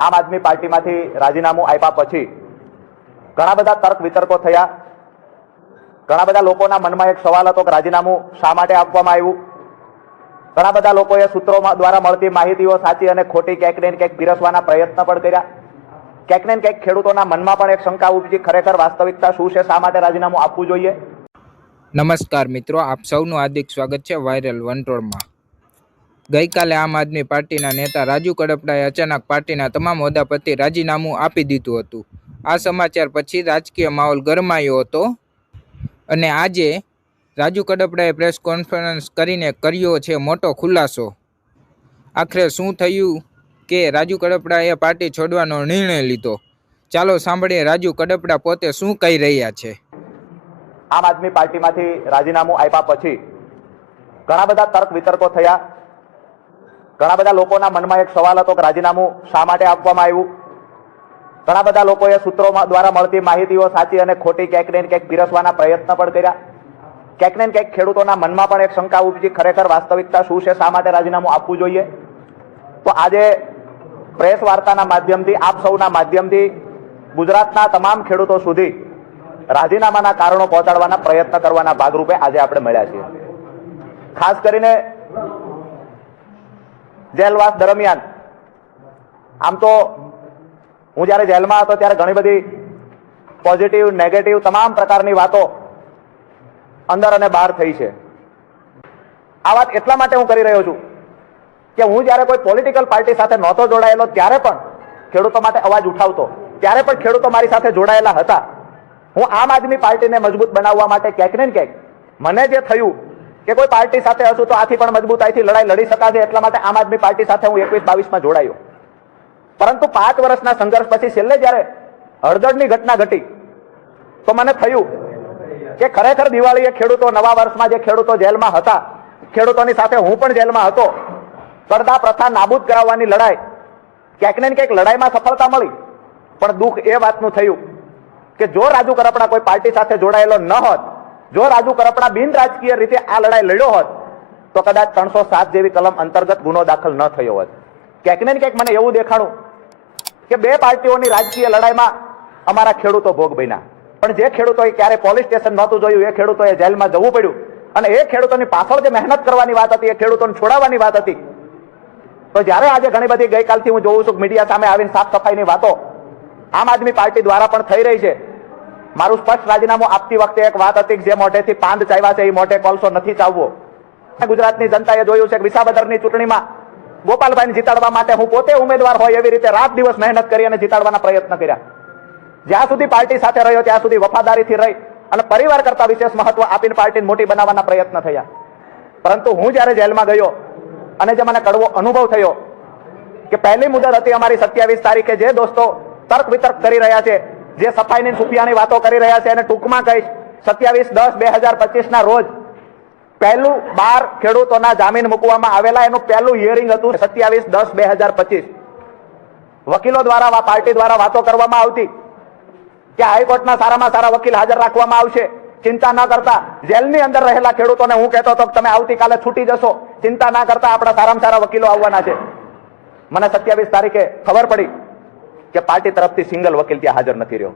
આમ આદમી પાર્ટીમાંથી રાજીનામું આપ્યા પછી ઘણા બધા તર્ક વિતર્કો થયા। ઘણા બધા લોકોના મનમાં એક સવાલ હતો કે રાજીનામું શા માટે આપવામાં આવ્યું। ઘણા બધા લોકોએ સૂત્રો દ્વારા મળતી માહિતીઓ સાચી અને ખોટી ક્યાંક ને ક્યાંક પીરસવાના પ્રયત્ન પણ કર્યા। ક્યાંક ને ક્યાંક ખેડૂતોના મનમાં પણ એક શંકા ઉપજી, ખરેખર વાસ્તવિકતા શું છે, શા માટે રાજીનામું આપવું જોઈએ। નમસ્કાર મિત્રો, આપ સૌનું હાર્દિક સ્વાગત છે વાયરલ વંટોળમાં। ગઈકાલે આમ આદમી પાર્ટીના નેતા રાજુ કડપડાએ અચાનક પાર્ટીના તમામ હોદ્દા પરથી રાજીનામું આપી દીધું હતું। આ સમાચાર પછી રાજકીય માહોલ ગરમાયો હતો અને આજે રાજુ કડપડાએ પ્રેસ કોન્ફરન્સ કરીને કર્યો છે મોટો ખુલાસો। આખરે શું થયું કે રાજુ કડપડાએ પાર્ટી છોડવાનો નિર્ણય લીધો? ચાલો સાંભળીએ રાજુ કડપડા પોતે શું કહી રહ્યા છે। આમ આદમી પાર્ટીમાંથી રાજીનામું આપ્યા પછી ઘણા બધા તર્ક વિતર્કો થયા। ઘણા બધા લોકોના મનમાં એક સવાલ હતો કે રાજીનામું શા માટે આપવામાં આવ્યું। ઘણા બધા લોકોએ સૂત્રો દ્વારા મળતી માહિતીઓ સાચી અને ખોટી ક્યાંક ને ક્યાંક પીરસવાના પ્રયત્ન પણ કર્યા। ક્યાંક ને ક્યાંક ખેડૂતોના મનમાં પણ એક શંકા ઉપજી, ખરેખર વાસ્તવિકતા શું છે, શા માટે રાજીનામું આપવું જોઈએ। તો આજે પ્રેસ વાર્તાના માધ્યમથી, આપ સૌના માધ્યમથી ગુજરાતના તમામ ખેડૂતો સુધી રાજીનામાના કારણો પહોંચાડવાના પ્રયત્ન કરવાના ભાગરૂપે આજે આપણે મળ્યા છીએ। ખાસ કરીને જેલવાસ દરમિયાન આમ તો હું જ્યારે જેલમાં હતો ત્યારે ઘણી બધી પોઝિટિવ, નેગેટિવ તમામ પ્રકારની વાતો અંદર અને બહાર થઈ છે। આ વાત એટલા માટે હું કરી રહ્યો છું કે હું જ્યારે કોઈ પોલિટિકલ પાર્ટી સાથે નહોતો જોડાયેલો ત્યારે પણ ખેડૂતો માટે અવાજ ઉઠાવતો, ત્યારે પણ ખેડૂતો મારી સાથે જોડાયેલા હતા। હું આમ આદમી પાર્ટીને મજબૂત બનાવવા માટે ક્યાંક ને ક્યાંક મને જે થયું કે કોઈ પાર્ટી સાથે હશું તો આથી પણ મજબૂતાઈથી લડાઈ લડી શકાશે, એટલા માટે આમ આદમી પાર્ટી સાથે હું 21-22માં જોડાયો। પરંતુ 5 વર્ષના સંઘર્ષ પછી છેલ્લે જ્યારે હળદરની ઘટના ઘટી તો મને થયું કે ખરેખર દિવાળીએ ખેડૂતો, નવા વર્ષમાં જે ખેડૂતો જેલમાં હતા, ખેડૂતોની સાથે હું પણ જેલમાં હતો, કરડા પ્રથા નાબૂદ કરાવવાની લડાઈ, ક્યાંક ને ક્યાંક લડાઈમાં સફળતા મળી। પણ દુઃખ એ વાતનું થયું કે જો રાજુ કરપડા કોઈ પાર્ટી સાથે જોડાયેલો ન હોત, જો રાજુ કરપડા બિન રાજકીય રીતે આ લડાઈ લડ્યો હોત તો કદાચ 307 જેવી કલમ અંતર્ગત ગુનો દાખલ ન થયો હોત। ક્યાંક ને ક્યાંક મને એવું દેખાણું કે બે પાર્ટીઓની રાજકીય લડાઈમાં અમારા ખેડૂતો ભોગ બન્યા। પણ જે ખેડૂતોએ ક્યારે પોલીસ સ્ટેશન નહોતું જોયું એ ખેડૂતોએ જેલમાં જવું પડ્યું, અને એ ખેડૂતોની પાછળ જે મહેનત કરવાની વાત હતી, એ ખેડૂતોને છોડાવવાની વાત હતી। તો જ્યારે આજે ઘણી બધી ગઈકાલથી હું જોઉં છું મીડિયા સામે આવીને સાફ સફાઈની વાતો આમ આદમી પાર્ટી દ્વારા પણ થઈ રહી છે। મારું સ્પષ્ટ રાજીનામું આપતી વખતે એક વાત હતી કે જે મોઢેથી પાંદ ચાવ્યા છે એ મોઢે કોલસો નથી ચાવવો। ગુજરાતની જનતાએ જોયું છે કે વિસાવદરની ચૂંટણીમાં ગોપાલભાઈને જીતાડવા માટે હું પોતે ઉમેદવાર હોય એવી રીતે રાત દિવસ મહેનત કરી અને જીતાડવાના પ્રયત્ન કર્યા। જ્યાં સુધી પાર્ટી સાથે રહ્યો ત્યાં સુધી વફાદારીથી રહી અને પરિવાર કરતા વિશેષ મહત્વ આપીને પાર્ટીને મોટી બનાવવાના પ્રયત્ન થયા। પરંતુ હું જ્યારે જેલમાં ગયો અને જે મને કડવો અનુભવ થયો કે પહેલી મુદત હતી અમારી 27 તારીખે, જે દોસ્તો તર્ક વિતર્ક કરી રહ્યા છે, જે સફાઈની સુફિયાની વાતો કરી રહ્યા છે, અને ટૂંકમાં કહીશ 27/10/2025 રોજ પહેલું 12 ખેડૂતોના જામીન મૂકવામાં આવેલા, એનું પહેલું હિયરિંગ હતું 27/10/2025। વકીલો દ્વારા, પાર્ટી દ્વારા વાતો કરવામાં આવતી કે હાઈકોર્ટના સારામાં સારા વકીલ હાજર રાખવામાં આવશે, ચિંતા ન કરતા। જેલની અંદર રહેલા ખેડૂતોને હું કહેતો હતો કે તમે આવતીકાલે છૂટી જશો, ચિંતા ના કરતા, આપણા સારામાં સારા વકીલો આવવાના છે। મને 27 તારીખે ખબર પડી કે પાર્ટી તરફથી સિંગલ વકીલ ત્યાં હાજર નથી રહ્યો।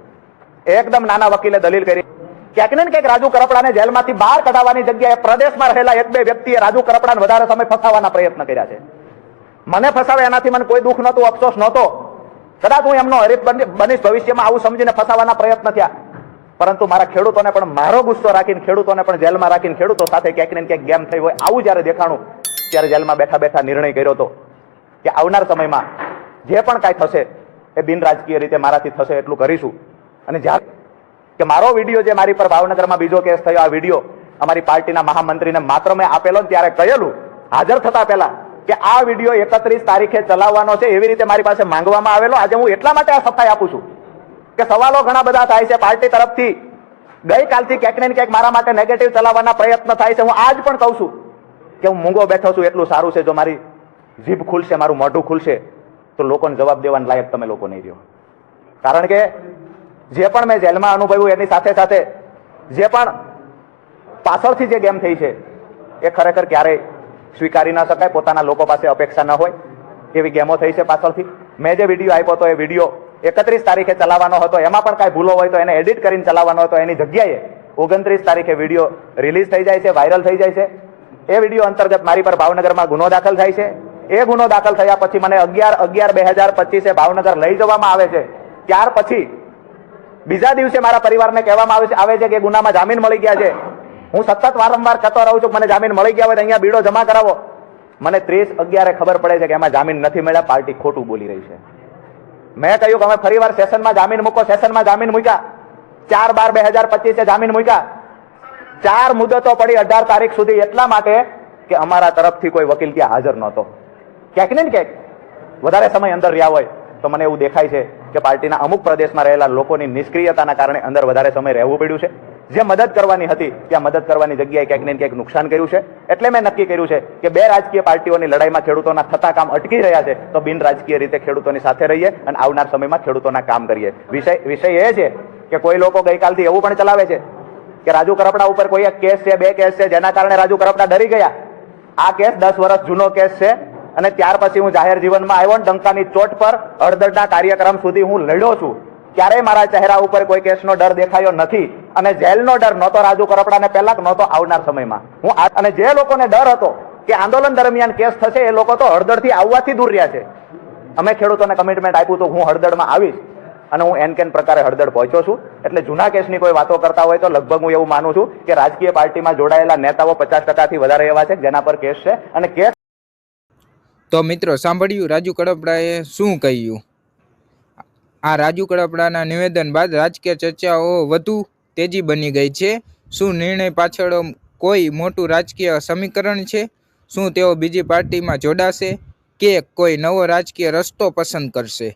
એકદમ નાના વકીલે દલીલ કરી, ક્યાંક ને ક્યાંક રાજુ કરપડાને જેલમાંથી બહાર કઢાવવાની જગ્યાએ પ્રદેશમાં રહેલા 1-2 વ્યક્તિએ રાજુ કરપડાને વધારે સમય ફસાવવાના પ્રયત્ન કર્યા છે। મને ફસાવે એનાથી મને કોઈ દુઃખ નહોતું, અફસોસ નહોતો, કદાચ હું એમનો હરીફ બનીશ ભવિષ્યમાં, આવું સમજીને ફસાવવાના પ્રયત્ન થયા। પરંતુ મારા ખેડૂતોને પણ મારો ગુસ્સો રાખીને, ખેડૂતોને પણ જેલમાં રાખીને, ખેડૂતો સાથે ક્યાંક ને ક્યાંક ગેમ થઈ હોય આવું જ્યારે દેખાણું, ત્યારે જેલમાં બેઠા બેઠા નિર્ણય કર્યો હતો કે આવનાર સમયમાં જે પણ કાંઈ થશે એ બિન રાજકીય રીતે મારાથી થશે એટલું કરીશું। અને જ્યારે કે મારો વિડીયો જે મારી પર ભાવનગરમાં બીજો કેસ થયો, આ વિડીયો અમારી પાર્ટીના મહામંત્રીને માત્ર મેં આપેલો, ત્યારે કહેલું હાજર થતા પહેલા કે આ વિડીયો 31 તારીખે ચલાવવાનો છે, એવી રીતે મારી પાસે માંગવામાં આવેલો। આજે હું એટલા માટે આ સફાઈ આપું છું કે સવાલો ઘણા બધા થાય છે પાર્ટી તરફથી, ગઈકાલથી ક્યાંક ને ક્યાંક મારા માટે નેગેટિવ ચલાવવાના પ્રયત્ન થાય છે। હું આજ પણ કહું છું કે હું મૂંગો બેઠો છું એટલું સારું છે, જો મારી જીભ ખુલશે, મારું મોઢું ખુલશે તો લોકોને જવાબ દેવાના લાયક તમે લોકો નહીં રહ્યો। કારણ કે જે પણ મેં જેલમાં અનુભવ્યું એની સાથે સાથે જે પણ પાછળથી જે ગેમ થઈ છે એ ખરેખર ક્યારેય સ્વીકારી ના શકાય, પોતાના લોકો પાસે અપેક્ષા ન હોય એવી ગેમો થઈ છે પાછળથી। મેં જે વિડીયો આપ્યો હતો એ વિડીયો 31 તારીખે ચલાવવાનો હતો, એમાં પણ કાંઈ ભૂલો હોય તો એને એડિટ કરીને ચલાવવાનો હતો, એની જગ્યાએ 29 તારીખે વિડીયો રિલીઝ થઈ જાય છે, વાયરલ થઈ જાય છે. એ વિડીયો અંતર્ગત મારી પર ભાવનગરમાં ગુનો દાખલ થાય છે. એ ગુનો દાખલ થયા પછી મને 11/11/2025 ભાવનગર લઈ જવામાં આવે છે. ત્યાર પછી બીજા દિવસે મારા પરિવારને કહેવામાં આવે છે કે ગુનામાં જામીન મળી ગયા છે. હું સતત વારંવાર કહેતો રહું છું મને જામીન મળી ગયા હોય તો અહીંયા બીડો જમા કરાવો. મને 30/11 ખબર પડે છે કે એમાં જામીન નથી મળ્યા, પાર્ટી ખોટું બોલી રહી છે. મેં કહ્યું કે અમે ફરીવાર સેશનમાં જામીન મૂકો, સેશનમાં જામીન મૂક્યા. 4/12/2025 જામીન મૂક્યા. 4 મુદતો પડી 18 તારીખ સુધી, એટલા માટે કે અમારા તરફથી કોઈ વકીલ ત્યાં હાજર નહોતો. ક્યાંક ને ક્યાંક વધારે સમય અંદર રહ્યા હોય તો મને એવું દેખાય છે કે પાર્ટીના અમુક પ્રદેશમાં રહેલા લોકોની નિષ્ક્રિયતાના કારણે અંદર વધારે સમય રહેવું પડ્યું છે. જે મદદ કરવાની હતી ત્યાં મદદ કરવાની જગ્યાએ ક્યાંક ને ક્યાંક નુકસાન કર્યું છે. એટલે મેં નક્કી કર્યું છે કે બે રાજકીય પાર્ટીઓની લડાઈમાં ખેડૂતોના થતા કામ અટકી રહ્યા છે તો બિન રાજકીય રીતે ખેડૂતોની સાથે રહીએ અને આવનાર સમયમાં ખેડૂતોના કામ કરીએ. વિષય એ છે કે કોઈ લોકો ગઈકાલથી એવું પણ ચલાવે છે કે રાજુ કરપડા ઉપર કોઈ એક કેસ છે, 2 કેસ છે, જેના કારણે રાજુ કરપડા ડરી ગયા. આ કેસ 10 વર્ષ જૂનો કેસ છે અને ત્યાર પછી હું જાહેર જીવનમાં આવ્યો ને ડંકાની ચોટ પર હળદરના કાર્યક્રમ સુધી હું લડ્યો છું. ક્યારેય મારા ચહેરા ઉપર કોઈ કેસનો ડર દેખાયો નથી અને જેલનો ડર નહોતો રાજુ કરપડાને પહેલા કે નહોતો આવનાર સમયમાં. અને જે લોકોને ડર હતો કે આંદોલન દરમિયાન કેસ થશે એ લોકો તો હળદરથી આવવાથી દૂર રહ્યા છે. અમે ખેડૂતોને કમિટમેન્ટ આપ્યું તો હું હળદરમાં આવીશ અને હું એન પ્રકારે હળદર પહોંચ્યો છું. એટલે જૂના કેસની કોઈ વાતો કરતા હોય તો લગભગ હું એવું માનું છું કે રાજકીય પાર્ટીમાં જોડાયેલા નેતાઓ 50%થી વધારે એવા છે જેના પર કેસ છે. અને કેસ તો મિત્રો સાંભળ્યું રાજુ કડપડાએ શું કહ્યું. આ રાજુ કડપડાના નિવેદન બાદ રાજકીય ચર્ચાઓ વધુ તેજી બની ગઈ છે. શું નિર્ણય પાછળ કોઈ મોટું રાજકીય સમીકરણ છે? શું તેઓ બીજી પાર્ટીમાં જોડાશે કે કોઈ નવો રાજકીય રસ્તો પસંદ કરશે?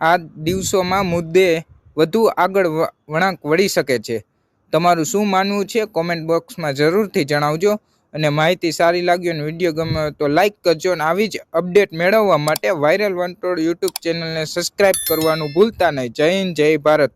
આ દિવસોમાં મુદ્દે વધુ આગળ વળાંક વળી શકે છે. તમારું શું માનવું છે કોમેન્ટ બોક્સમાં જરૂરથી જણાવજો. અને માહિતી સારી લાગી અને વિડીયો ગમ્યો તો લાઈક કરજો. અને આવી જ અપડેટ મેળવવા માટે વાયરલ વંટોળ યુટ્યુબ ચેનલને સબસ્ક્રાઈબ કરવાનું ભૂલતા નહીં. જય હિન્દ, જય ભારત.